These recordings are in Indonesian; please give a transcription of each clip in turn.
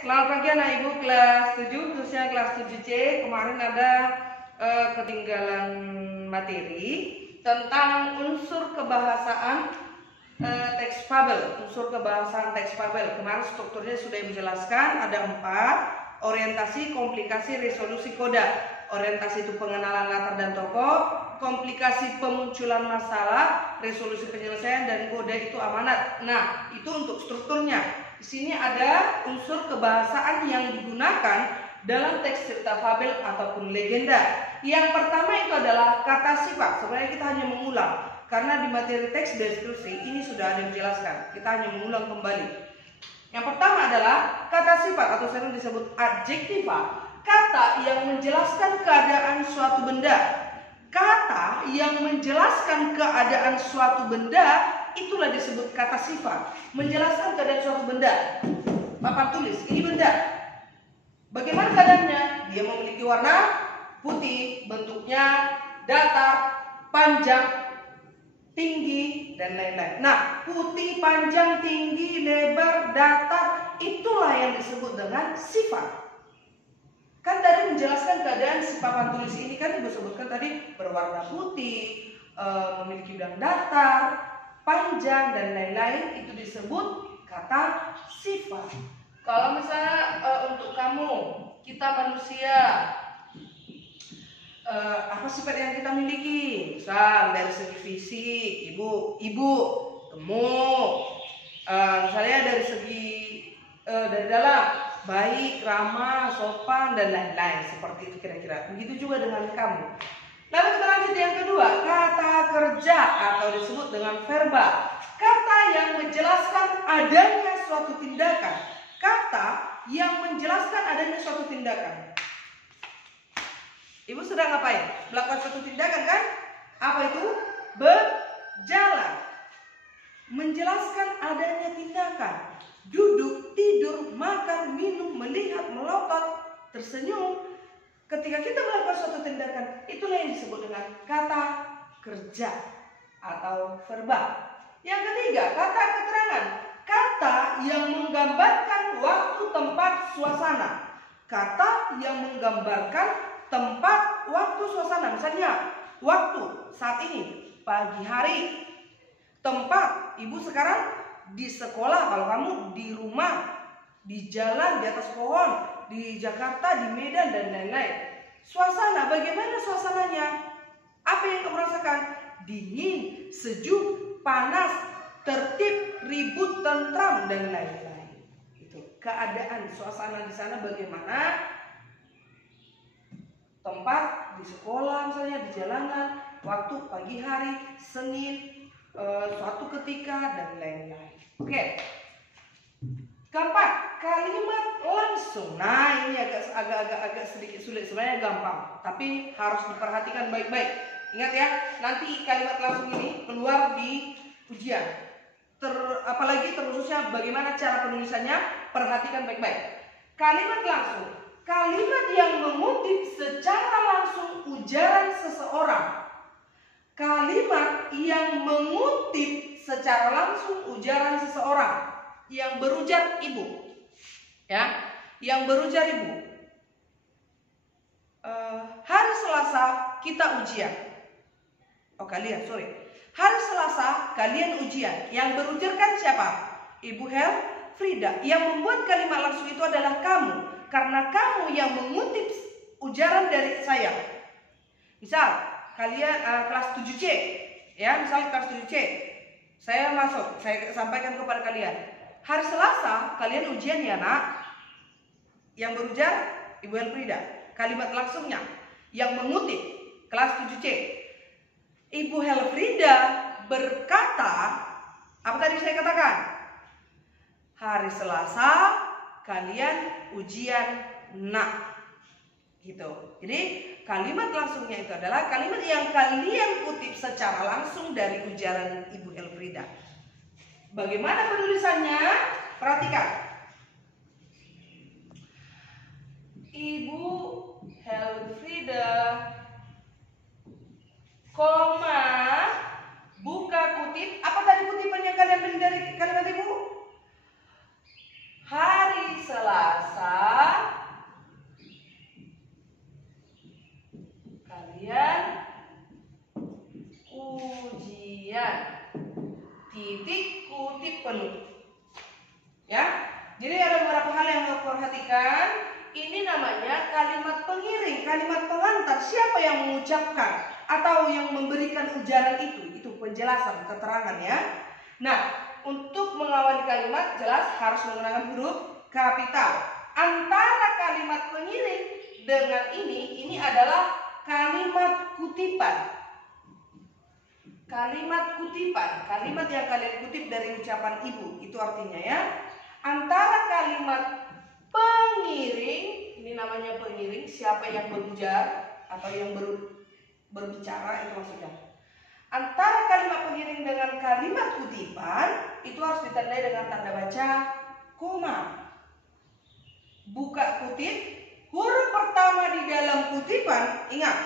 selamat pagi anak ibu kelas 7, khususnya kelas 7C. Kemarin ada ketinggalan materi tentang unsur kebahasaan teks fabel. Unsur kebahasaan teks fabel. Kemarin strukturnya sudah dijelaskan, ada 4: orientasi, komplikasi, resolusi, koda. Orientasi itu pengenalan latar dan tokoh, komplikasi pemunculan masalah, resolusi penyelesaian, dan koda itu amanat. Nah, itu untuk strukturnya. Di sini ada unsur kebahasaan yang digunakan dalam teks cerita fabel ataupun legenda. Yang pertama itu adalah kata sifat. Sebenarnya kita hanya mengulang, karena di materi teks deskripsi ini sudah ada dijelaskan. Kita hanya mengulang kembali. Yang pertama adalah kata sifat atau sering disebut adjektiva. Kata yang menjelaskan keadaan suatu benda. Kata yang menjelaskan keadaan suatu benda itulah disebut kata sifat. Menjelaskan keadaan suatu benda. Bapak tulis, ini benda. Bagaimana keadaannya? Dia memiliki warna putih, bentuknya datar, panjang, tinggi, dan lain-lain. Nah, putih, panjang, tinggi, lebar, datar, itulah yang disebut dengan sifat. Kan tadi menjelaskan keadaan si papan tulis ini kan ibu sebutkan tadi berwarna putih, memiliki bidang datar, panjang, dan lain-lain, itu disebut kata sifat. Kalau misalnya untuk kamu, kita manusia, apa sifat yang kita miliki? Misal dari segi fisik, ibu gemuk. Misalnya dari segi dari dalam, baik, ramah, sopan, dan lain-lain. Seperti itu kira-kira. Begitu juga dengan kamu. Lalu kita lanjut yang kedua, kata kerja atau disebut dengan verba. Kata yang menjelaskan adanya suatu tindakan. Kata yang menjelaskan adanya suatu tindakan. Ibu sedang ngapain? Melakukan suatu tindakan kan? Apa itu? Berjalan. Menjelaskan adanya tindakan. Duduk, tidur, makan, minum, melihat, melotot, tersenyum. Ketika kita melakukan suatu tindakan, itulah yang disebut dengan kata kerja atau verba. Yang ketiga, kata keterangan. Kata yang menggambarkan waktu, tempat, suasana. Kata yang menggambarkan tempat, waktu, suasana. Misalnya, waktu saat ini, pagi hari. Tempat, ibu sekarang di sekolah, kalau kamu di rumah, di jalan, di atas pohon, di Jakarta, di Medan, dan lain-lain. Suasana, bagaimana suasananya? Apa yang kamu rasakan? Dingin, sejuk, panas, tertib, ribut, tentram, dan lain-lain. Itu keadaan suasana di sana bagaimana? Tempat di sekolah, misalnya di jalanan, waktu pagi hari, Senin, suatu ketika, dan lain-lain. Oke. Keempat, kalimat langsung. Nah, ini agak sedikit sulit. Sebenarnya gampang, tapi harus diperhatikan baik-baik. Ingat ya, nanti kalimat langsung ini keluar di ujian. Apalagi terkhususnya bagaimana cara penulisannya, perhatikan baik-baik. Kalimat langsung, kalimat yang mengutip secara langsung ujaran seseorang. Kalimat yang mengutip secara langsung ujaran seseorang. Yang berujar ibu, ya, yang berujar ibu. Hari Selasa kita ujian. Oh kalian, sorry. Hari Selasa kalian ujian. Yang berujar kan siapa? Ibu Frida. Yang membuat kalimat langsung itu adalah kamu, karena kamu yang mengutip ujaran dari saya. Misal kalian kelas 7C, ya, misal kelas 7C. Saya masuk, saya sampaikan kepada kalian. Hari Selasa kalian ujian ya nak. Yang berujar Ibu Elfrida. Kalimat langsungnya yang mengutip kelas 7C. Ibu Elfrida berkata, apa tadi saya katakan? Hari Selasa kalian ujian nak. Gitu. Jadi kalimat langsungnya itu adalah kalimat yang kalian kutip secara langsung dari ujaran Ibu Elfrida. Bagaimana penulisannya? Perhatikan. Ibu Elfrida, koma, buka kutip. Apa tadi kutipan yang kalian beli dari kalimat ibu? Hari Selasa perhatikan, ini namanya kalimat pengiring, kalimat pengantar. Siapa yang mengucapkan atau yang memberikan ujaran itu penjelasan, keterangan ya. Nah, untuk mengawali kalimat jelas harus menggunakan huruf kapital. Antara kalimat pengiring dengan ini adalah kalimat kutipan. Kalimat kutipan, kalimat yang kalian kutip dari ucapan ibu, itu artinya ya. Antara kalimat pengiring, ini namanya pengiring, siapa yang berujar atau yang berbicara itu maksudnya. Antara kalimat pengiring dengan kalimat kutipan itu harus ditandai dengan tanda baca koma. Buka kutip, huruf pertama di dalam kutipan, ingat,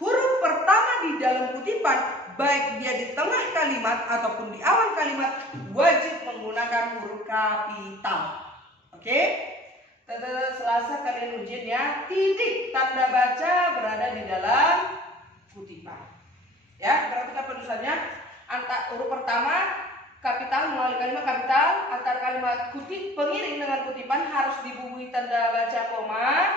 huruf pertama di dalam kutipan baik dia di tengah kalimat ataupun di awal kalimat wajib menggunakan huruf kapital. Oke? Selasa kalian ujian ya. Titik tanda baca berada di dalam kutipan. Ya, perhatikan penulisannya. Huruf pertama kapital mengawali kalimat kapital. Antara kalimat kutip pengiring dengan kutipan harus dibubuhi tanda baca koma.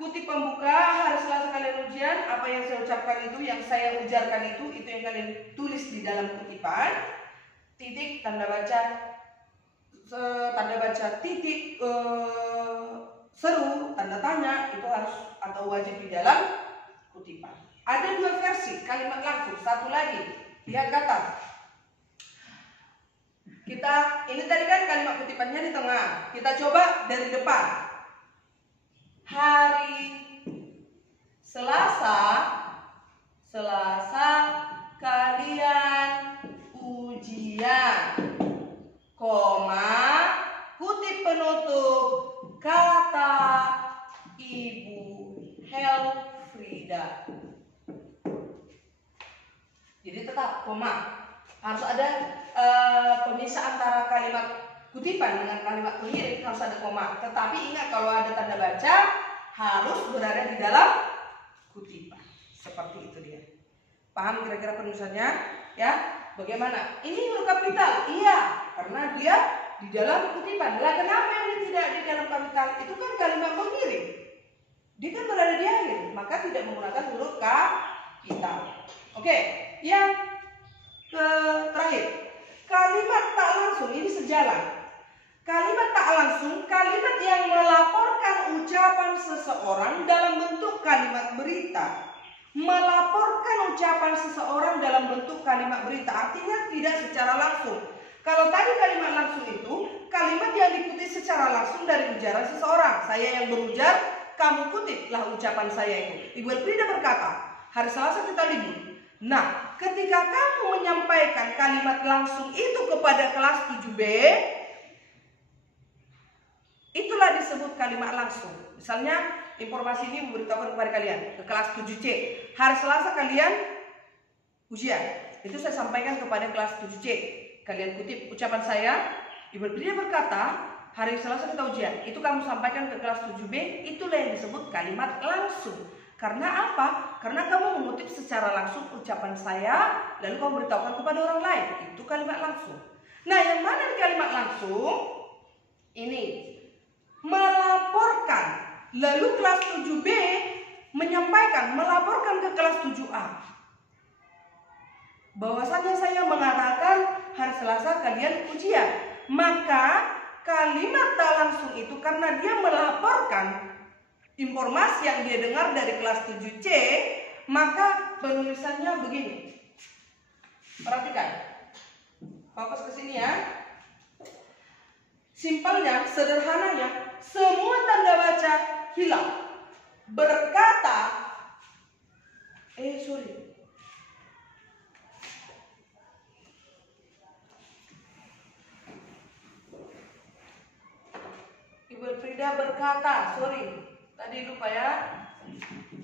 Kutip pembuka harus selesai kalian ujian. Apa yang saya ucapkan itu, yang saya ujarkan itu yang kalian tulis di dalam kutipan. Titik tanda baca titik seru tanda tanya itu harus atau wajib di dalam kutipan. Ada dua versi kalimat langsung. Satu lagi, lihat ke atas. Ini tadi kan kalimat kutipannya di tengah. Kita coba dari depan. Hari Selasa kalian ujian, koma, kutip penutup kata Ibu Helfrida. Jadi tetap koma. Harus ada pemisah antara kalimat kutipan dengan kalimat pengiring, harus ada koma. Tetapi ingat, kalau ada tanda baca harus berada di dalam kutipan. Seperti itu dia. Paham kira-kira penulisannya? Ya. Bagaimana? Ini huruf kapital. Iya, karena dia di dalam kutipan. Lah kenapa ini tidak di dalam kapital? Itu kan kalimat pengiring. Dia kan berada di akhir, maka tidak menggunakan huruf kapital. Oke, yang terakhir. Kalimat tak langsung ini sejalan. Kalimat tak langsung, kalimat yang melaporkan ucapan seseorang dalam bentuk kalimat berita. Melaporkan ucapan seseorang dalam bentuk kalimat berita, artinya tidak secara langsung. Kalau tadi kalimat langsung itu, kalimat yang diikuti secara langsung dari ujaran seseorang. Saya yang berujar, kamu kutiplah ucapan saya itu. Ibu Elfrida berkata, hari Selasa kita libur. Nah, ketika kamu menyampaikan kalimat langsung itu kepada kelas 7B, itulah disebut kalimat langsung. Misalnya, informasi ini memberitahukan kepada kalian ke kelas 7C. Hari Selasa kalian ujian. Itu saya sampaikan kepada kelas 7C. Kalian kutip ucapan saya. Ibu Elfrida berkata, hari Selasa kita ujian. Itu kamu sampaikan ke kelas 7B. Itulah yang disebut kalimat langsung. Karena apa? Karena kamu mengutip secara langsung ucapan saya, lalu kamu beritahukan kepada orang lain. Itu kalimat langsung. Nah, yang mana kalimat langsung? Ini melaporkan. Lalu kelas 7B menyampaikan, melaporkan ke kelas 7A. Bahwasanya saya mengatakan hari Selasa kalian ujian. Maka kalimat tak langsung itu karena dia melaporkan informasi yang dia dengar dari kelas 7C, maka penulisannya begini. Perhatikan. Fokus ke sini ya. Simpelnya, sederhananya, semua tanda baca hilang. Berkata, Ibu Elfrida berkata, tadi lupa ya.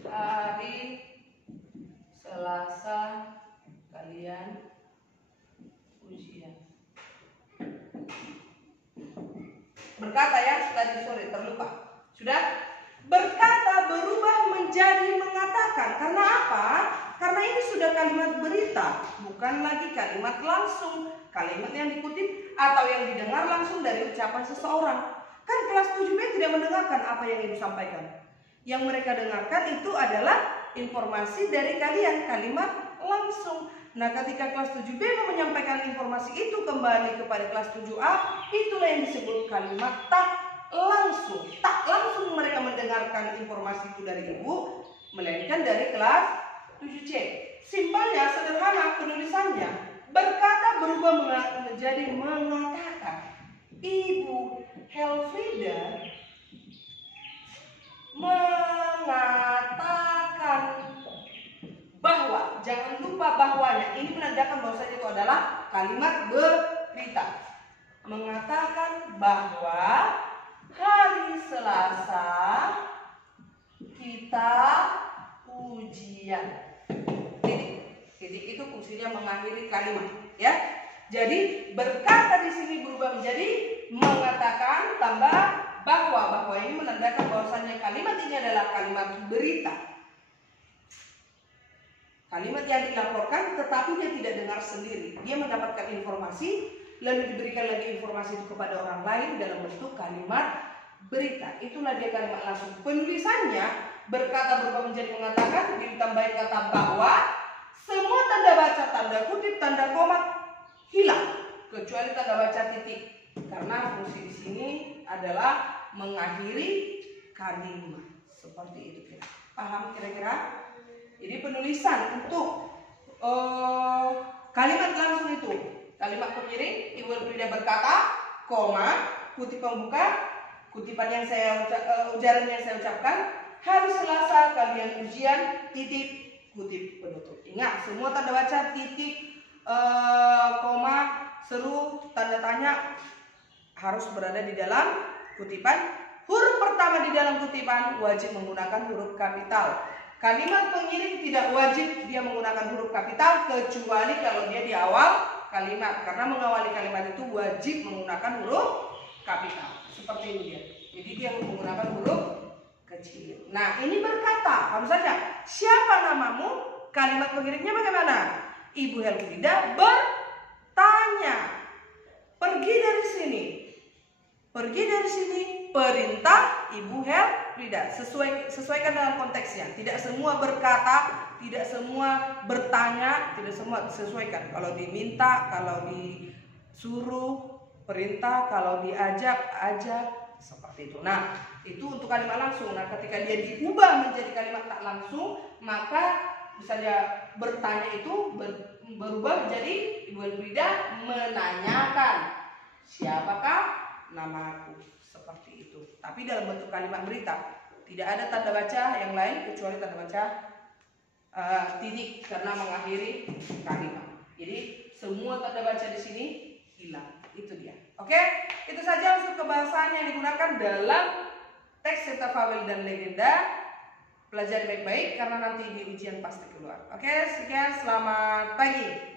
Hari Selasa kalian ujian. Berkata ya, tadi terlupa. Sudah? Berkata berubah menjadi mengatakan. Karena apa? Karena ini sudah kalimat berita, bukan lagi kalimat langsung. Kalimat yang dikutip atau yang didengar langsung dari ucapan seseorang. Kan kelas 7B tidak tidak mendengarkan apa yang ibu sampaikan. Yang mereka dengarkan itu adalah informasi dari kalian, kalimat langsung. Nah, ketika kelas 7B mau menyampaikan informasi itu kembali kepada kelas 7A, itulah yang disebut kalimat tak langsung. Tak langsung mereka mendengarkan informasi itu dari ibu, melainkan dari kelas 7C. Simpelnya, sederhana penulisannya, berkata berubah menjadi mengatakan. Ibu Helfrida mengatakan bahwa, jangan lupa bahwanya, ini menandakan bahwasanya itu adalah kalimat berita. Mengatakan bahwa hari Selasa kita ujian. Jadi itu fungsinya mengakhiri kalimat, ya. Jadi berkata di sini berubah menjadi mengatakan tambah bahwa ini menandakan bahwasannya kalimat ini adalah kalimat berita. Kalimat yang dilaporkan tetapi dia tidak dengar sendiri. Dia mendapatkan informasi lalu diberikan lagi informasi itu kepada orang lain dalam bentuk kalimat berita. Itulah dia kalimat langsung. Penulisannya berkata berubah menjadi mengatakan, ditambahin kata bahwa, semua tanda baca, tanda kutip, tanda koma hilang kecuali tanda baca titik. Karena fungsi di sini adalah mengakhiri kalimat. Seperti itu kira. Paham kira-kira? Jadi penulisan untuk kalimat langsung itu, kalimat pengiring, Ibu Helfrida berkata, koma, kutip pembuka, kutipan yang saya ujaran yang saya ucapkan, hari Selasa kalian ujian, titik, kutip penutup. Ingat, semua tanda baca, titik, koma, seru, tanda tanya harus berada di dalam kutipan. Huruf pertama di dalam kutipan wajib menggunakan huruf kapital. Kalimat pengiring tidak wajib dia menggunakan huruf kapital kecuali kalau dia di awal kalimat. Karena mengawali kalimat itu wajib menggunakan huruf kapital. Seperti ini dia. Jadi dia menggunakan huruf kecil. Nah, ini berkata, kamu saja, siapa namamu? Kalimat pengiringnya bagaimana? Ibu Helfrida bertanya. Pergi dari sini. Pergi dari sini, perintah Ibu Helfrida. Sesuaikan dengan konteksnya. Tidak semua berkata, tidak semua bertanya, tidak semua sesuaikan. Kalau diminta, kalau disuruh, perintah, kalau diajak, ajak, seperti itu. Nah, itu untuk kalimat langsung. Nah, ketika dia diubah menjadi kalimat tak langsung, maka misalnya bertanya itu berubah menjadi Ibu Helfrida menanyakan, siapakah namaku, seperti itu. Tapi dalam bentuk kalimat berita, tidak ada tanda baca yang lain kecuali tanda baca titik karena mengakhiri kalimat. Jadi semua tanda baca di sini hilang. Itu dia. Oke, itu saja unsur kebahasaan yang digunakan dalam teks serta fabel dan legenda. Pelajari baik-baik karena nanti di ujian pasti keluar. Oke, sekian, selamat pagi.